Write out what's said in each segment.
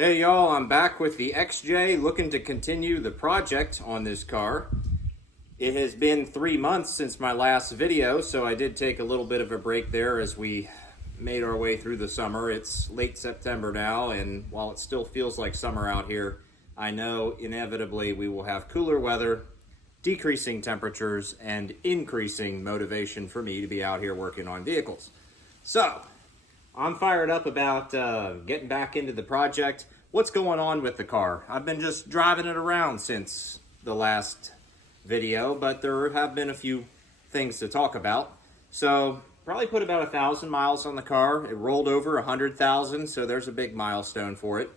Hey y'all, I'm back with the XJ looking to continue the project on this car. It has been 3 months since my last video, so I did take a little bit of a break there as we made our way through the summer. It's late September now, and while it still feels like summer out here, I know inevitably we will have cooler weather, decreasing temperatures, and increasing motivation for me to be out here working on vehicles. So, I'm fired up about getting back into the project. What's going on with the car? I've been just driving it around since the last video, but there have been a few things to talk about. So, probably put about 1,000 miles on the car. It rolled over 100,000, so there's a big milestone for it.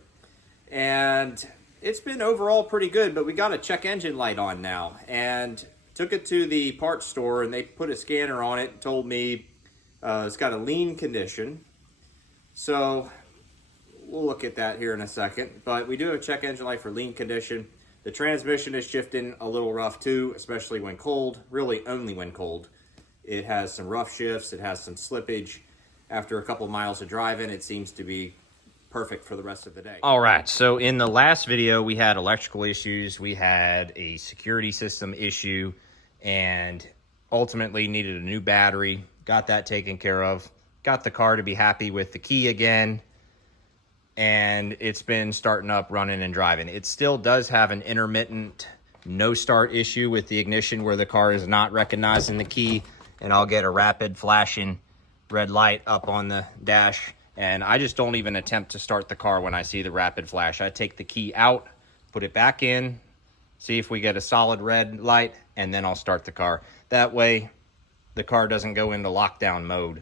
And it's been overall pretty good, but we got a check engine light on now. And took it to the parts store, and they put a scanner on it and told me it's got a lean condition. So we'll look at that here in a second, but we do have a check engine light for lean condition. The transmission is shifting a little rough too, especially when cold, really only when cold. It has some rough shifts, it has some slippage. After a couple miles of driving, it seems to be perfect for the rest of the day. All right, so in the last video, we had electrical issues, we had a security system issue, and ultimately needed a new battery. Got that taken care of. Got the car to be happy with the key again, and it's been starting up, running, and driving. It still does have an intermittent no start issue with the ignition where the car is not recognizing the key, and I'll get a rapid flashing red light up on the dash, and I just don't even attempt to start the car when I see the rapid flash. I take the key out, put it back in, see if we get a solid red light, and then I'll start the car. That way the car doesn't go into lockdown mode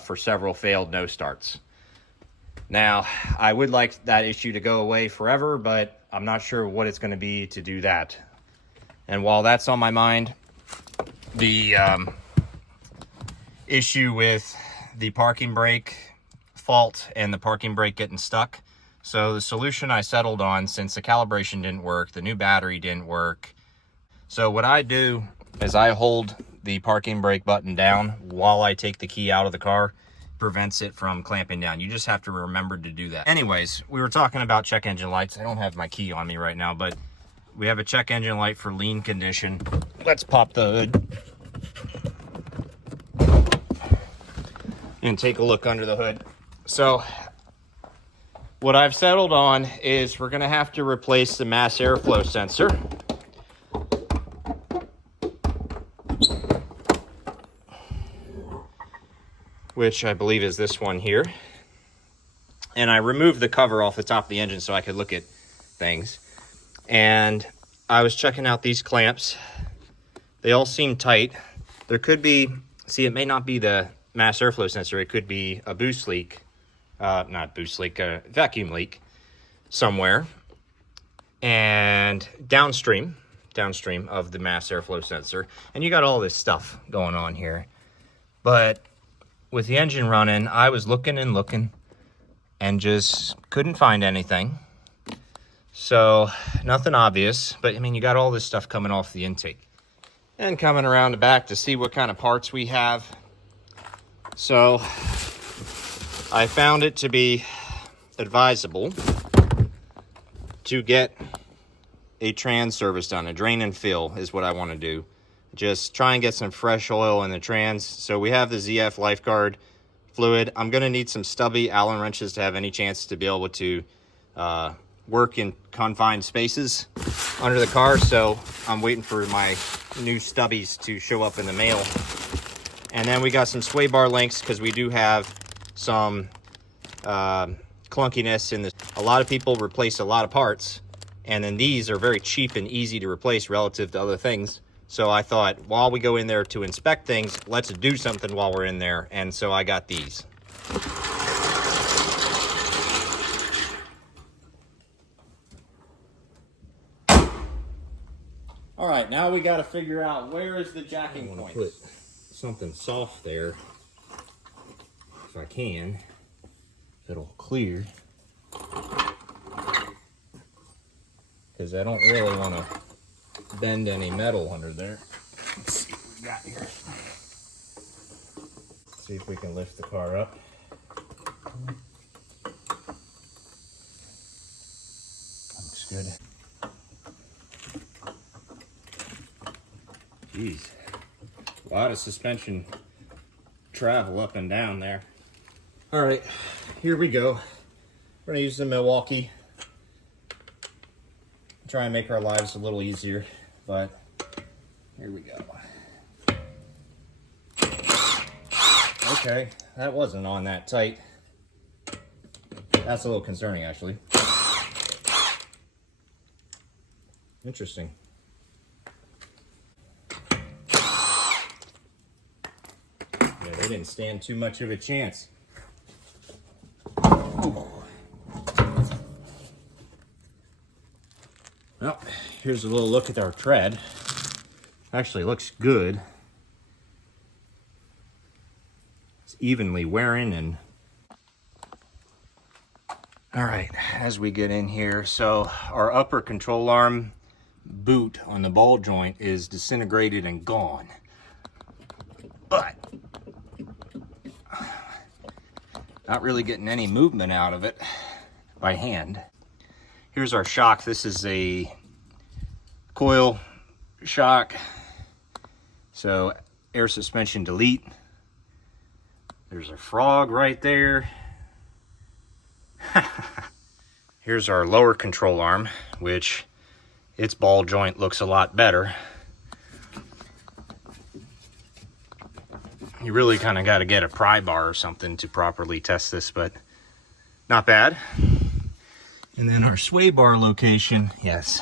for several failed no starts. Now, I would like that issue to go away forever, but I'm not sure what it's going to be to do that. And while that's on my mind, the issue with the parking brake fault and the parking brake getting stuck. So the solution I settled on, since the calibration didn't work, the new battery didn't work. So what I do is I hold the parking brake button down while I take the key out of the car. Prevents it from clamping down. You just have to remember to do that. Anyways, we were talking about check engine lights. I don't have my key on me right now, but we have a check engine light for lean condition. Let's pop the hood and take a look under the hood. So what I've settled on is we're gonna have to replace the mass airflow sensor. Which I believe is this one here. And I removed the cover off the top of the engine so I could look at things. And I was checking out these clamps. They all seem tight. There could be, see, it may not be the mass airflow sensor. It could be a boost leak, not boost leak, a vacuum leak somewhere. And downstream of the mass airflow sensor. And you got all this stuff going on here. But with the engine running, I was looking and just couldn't find anything. So nothing obvious, but I mean, you got all this stuff coming off the intake and coming around the back to see what kind of parts we have. So I found it to be advisable to get a trans service done. A drain and fill is what I want to do. Just try and get some fresh oil in the trans. So we have the ZF Lifeguard fluid. I'm going to need some stubby Allen wrenches to have any chance to be able to work in confined spaces under the car. So I'm waiting for my new stubbies to show up in the mail. And then we got some sway bar links because we do have some clunkiness in this. A lot of people replace a lot of parts, and then these are very cheap and easy to replace relative to other things. So I thought, while we go in there to inspect things, let's do something while we're in there. And so I got these. All right, now we got to figure out where is the jacking point. Put something soft there, if I can. It'll clear. Because I don't really want to bend any metal under there. Let's see what we got here. See if we can lift the car up. good. Jeez, a lot of suspension travel up and down there. All right, here we go. We're gonna use the Milwaukee. Try and make our lives a little easier, but here we go. Okay, that wasn't on that tight. That's a little concerning, actually. Interesting. Yeah, they didn't stand too much of a chance. Ooh. Well, here's a little look at our tread. Actually looks good. It's evenly wearing and... All right, as we get in here, so our upper control arm boot on the ball joint is disintegrated and gone. But not really getting any movement out of it by hand. Here's our shock. This is a coil shock. So air suspension delete. There's a frog right there. Here's our lower control arm, which its ball joint looks a lot better. You really kind of got to get a pry bar or something to properly test this, but not bad. And then our sway bar location, yes,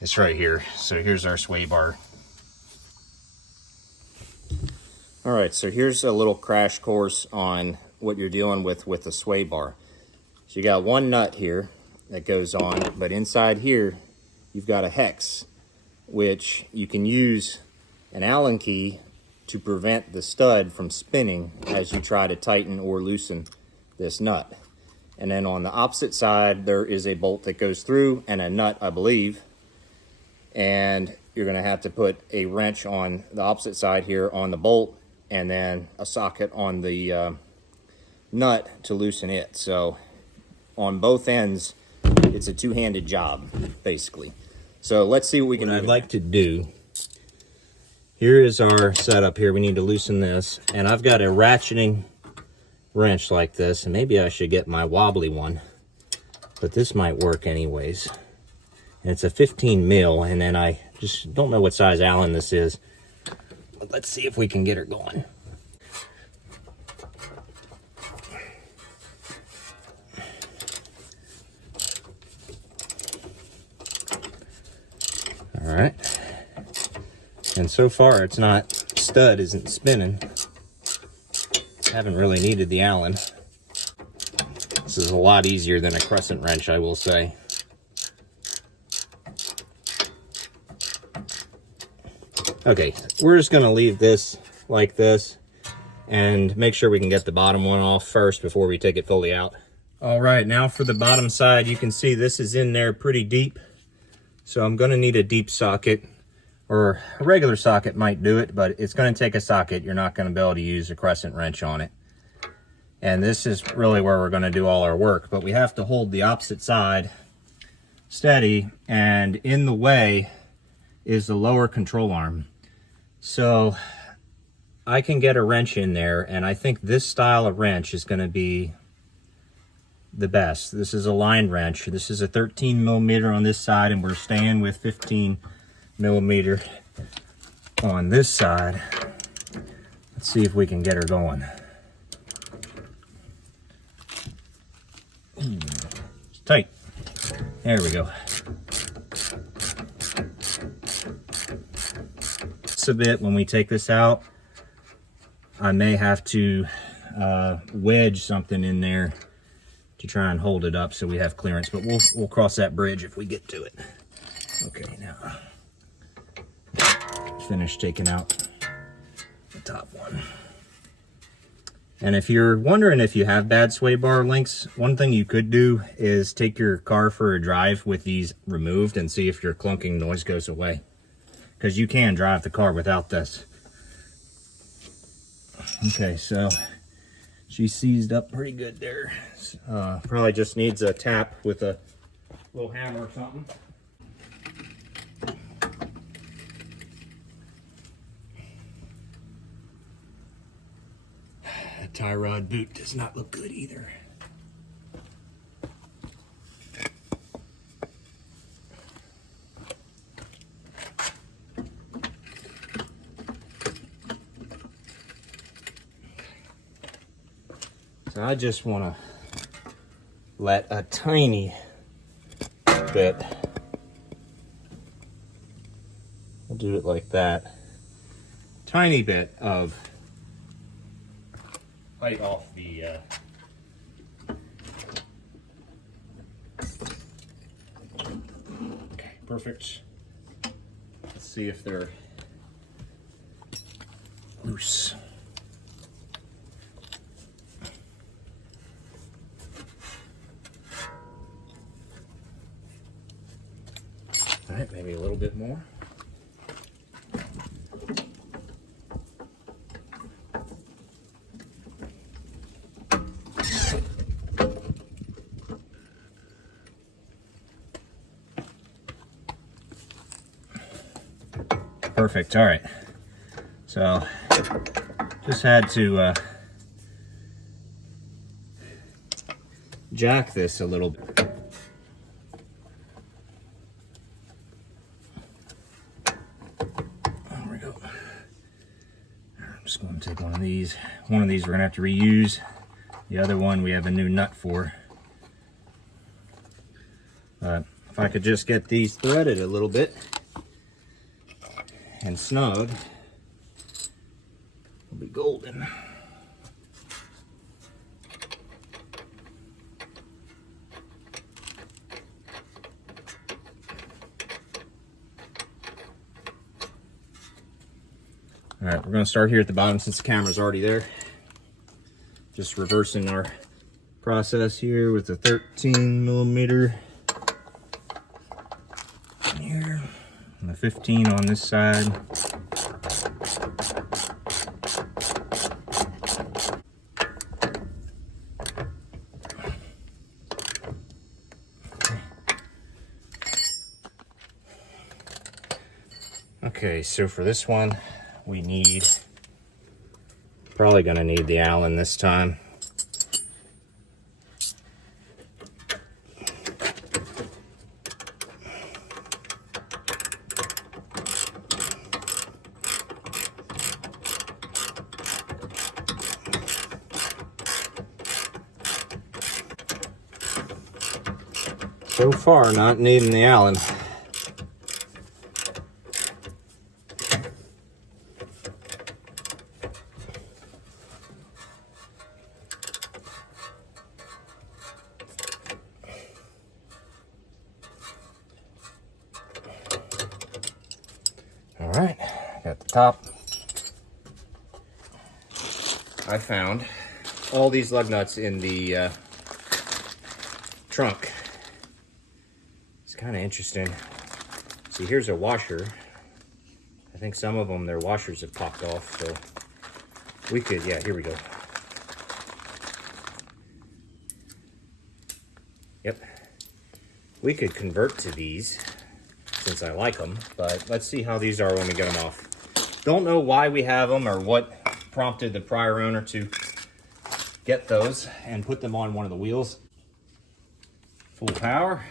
it's right here. So here's our sway bar. All right, so here's a little crash course on what you're dealing with the sway bar. So you got one nut here that goes on, but inside here, you've got a hex, which you can use an Allen key to prevent the stud from spinning as you try to tighten or loosen this nut. And then on the opposite side, there is a bolt that goes through and a nut, I believe. And you're gonna have to put a wrench on the opposite side here on the bolt, and then a socket on the nut to loosen it. So on both ends, it's a two-handed job, basically. So let's see what we can do. What I'd like to do, here is our setup here. We need to loosen this. And I've got a ratcheting wrench like this, and maybe I should get my wobbly one, but this might work anyways. And it's a 15 mil, and then I just don't know what size Allen this is. But let's see if we can get her going. All right, and so far it's not, stud isn't spinning. Haven't really needed the Allen. This is a lot easier than a crescent wrench, I will say. Okay, we're just gonna leave this like this and make sure we can get the bottom one off first before we take it fully out. All right, now for the bottom side, you can see this is in there pretty deep. So I'm gonna need a deep socket, or a regular socket might do it, but it's gonna take a socket. You're not gonna be able to use a crescent wrench on it. And this is really where we're gonna do all our work, but we have to hold the opposite side steady, and in the way is the lower control arm. So I can get a wrench in there, and I think this style of wrench is gonna be the best. This is a line wrench. This is a 13 millimeter on this side, and we're staying with 15 millimeter on this side. Let's see if we can get her going. It's tight. There we go. It's a bit when we take this out. I may have to wedge something in there to try and hold it up so we have clearance, but we'll cross that bridge if we get to it. Okay, now finish taking out the top one. And if you're wondering if you have bad sway bar links, one thing you could do is take your car for a drive with these removed and see if your clunking noise goes away, because you can drive the car without this. Okay, so she seized up pretty good there. Probably just needs a tap with a little hammer or something. That tie rod boot does not look good either. So I just want to let a tiny bit, I'll do it like that, tiny bit of height off the okay, perfect. Let's see if they're loose. All right, maybe a little bit more. Perfect. All right. So just had to jack this a little bit. There we go. I'm just going to take one of these. One of these we're going to have to reuse. The other one we have a new nut for. If I could just get these threaded a little bit and snug, it'll be golden. All right, we're going to start here at the bottom since the camera's already there. Just reversing our process here with the 13mm here and the 15 on this side. Okay, so for this one, we need, probably gonna need the Allen this time. So far, not needing the Allen. All right, got the top. I found all these lug nuts in the trunk. It's kind of interesting. See, here's a washer. I think some of them, their washers have popped off, so we could, yeah, here we go. Yep. We could convert to these since I like them, but let's see how these are when we get them off. Don't know why we have them or what prompted the prior owner to get those and put them on one of the wheels. Full power.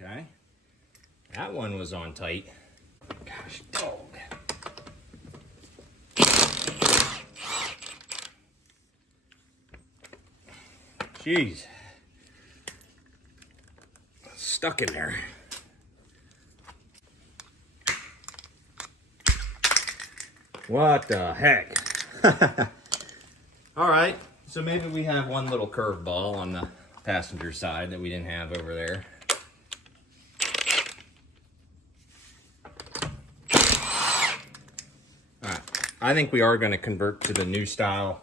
Okay. That one was on tight. Gosh, dog. Jeez. Stuck in there. What the heck? All right, so maybe we have one little curveball on the passenger side that we didn't have over there. All right, I think we are going to convert to the new style.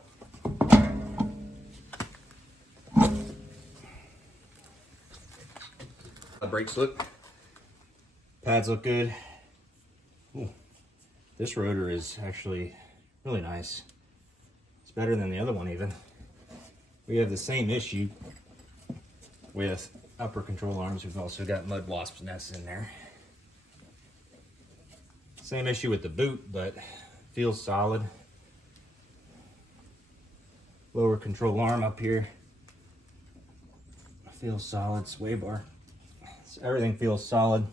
The brakes look, pads look good. Ooh, this rotor is actually Really nice. It's better than the other one even. We have the same issue with upper control arms. We've also got mud wasp nests in there. Same issue with the boot, but feels solid. Lower control arm up here feels solid. Sway bar. So everything feels solid.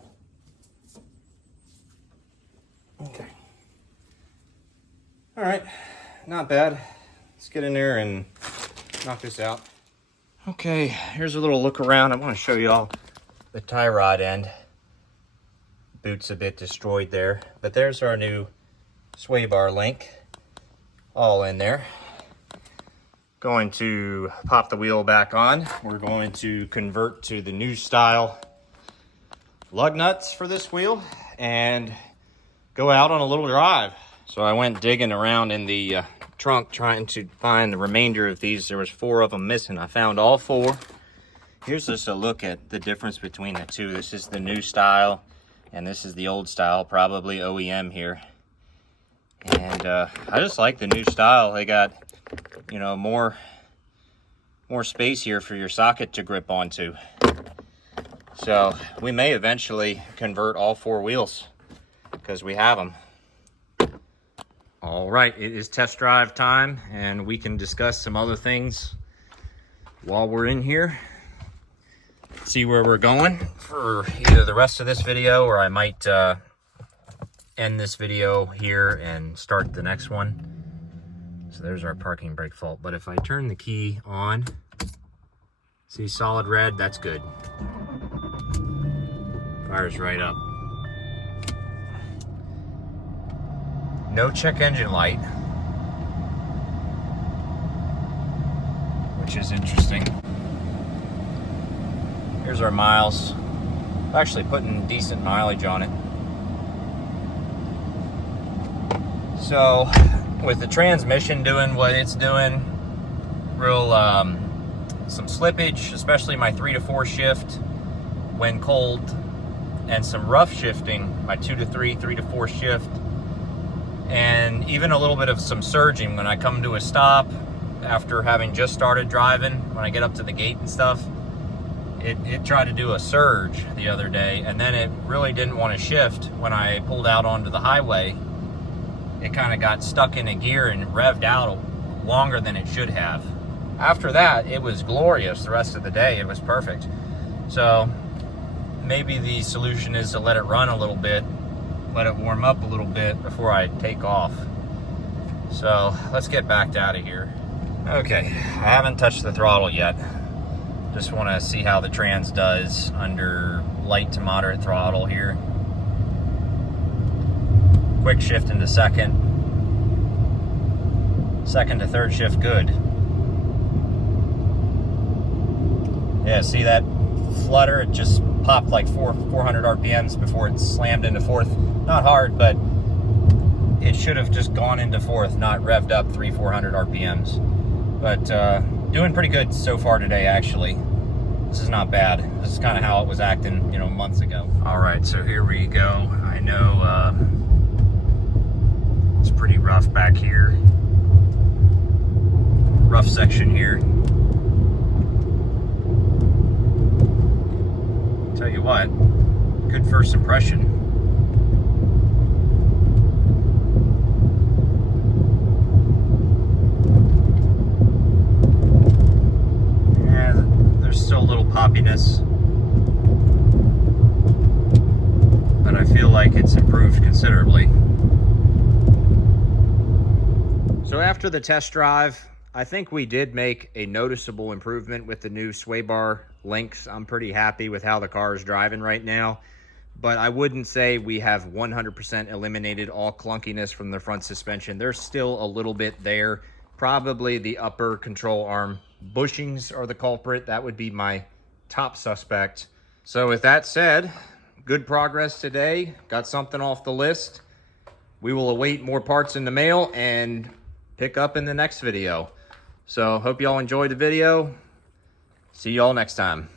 Okay. All right, not bad. Let's get in there and knock this out. Okay, here's a little look around. I want to show you all the tie rod end. Boot's a bit destroyed there, but there's our new sway bar link, all in there. Going to pop the wheel back on. We're going to convert to the new style lug nuts for this wheel and go out on a little drive. So I went digging around in the trunk trying to find the remainder of these. There was 4 of them missing. I found all 4. Here's just a look at the difference between the two. This is the new style and this is the old style, probably OEM here. And I just like the new style. They got, you know, more space here for your socket to grip onto. So we may eventually convert all 4 wheels because we have them. All right, it is test drive time, and we can discuss some other things while we're in here. See where we're going for either the rest of this video, or I might end this video here and start the next one. So there's our parking brake fault. But if I turn the key on, see solid red, that's good. Fires right up. No check engine light, which is interesting. Here's our miles. I'm actually putting decent mileage on it. So with the transmission doing what it's doing, real some slippage, especially my 3 to 4 shift when cold, and some rough shifting, my 2 to 3, 3 to 4 shift, and even a little bit of some surging when I come to a stop after having just started driving. When I get up to the gate and stuff, it tried to do a surge the other day, and then it really didn't want to shift. When I pulled out onto the highway, it kind of got stuck in a gear and revved out longer than it should have. After that, it was glorious. The rest of the day, it was perfect. So maybe the solution is to let it run a little bit, let it warm up a little bit before I take off. So let's get backed out of here. Okay, I haven't touched the throttle yet. Just want to see how the trans does under light to moderate throttle here. Quick shift into second. Second to third shift, good. Yeah, see that flutter? It just popped like 400 RPMs before it slammed into fourth. Not hard, but it should have just gone into fourth, not revved up 300-400 RPMs. But doing pretty good so far today, actually. This is not bad. This is kind of how it was acting, you know, months ago. All right, so here we go. I know it's pretty rough back here. Rough section here. Tell you what, good first impression. Yeah, there's still a little poppiness, but I feel like it's improved considerably. So after the test drive, I think we did make a noticeable improvement with the new sway bar links. I'm pretty happy with how the car is driving right now, but I wouldn't say we have 100% eliminated all clunkiness from the front suspension. There's still a little bit there. Probably the upper control arm bushings are the culprit. That would be my top suspect. So with that said, good progress today. Got something off the list. We will await more parts in the mail and pick up in the next video. So hope y'all enjoyed the video. See y'all next time.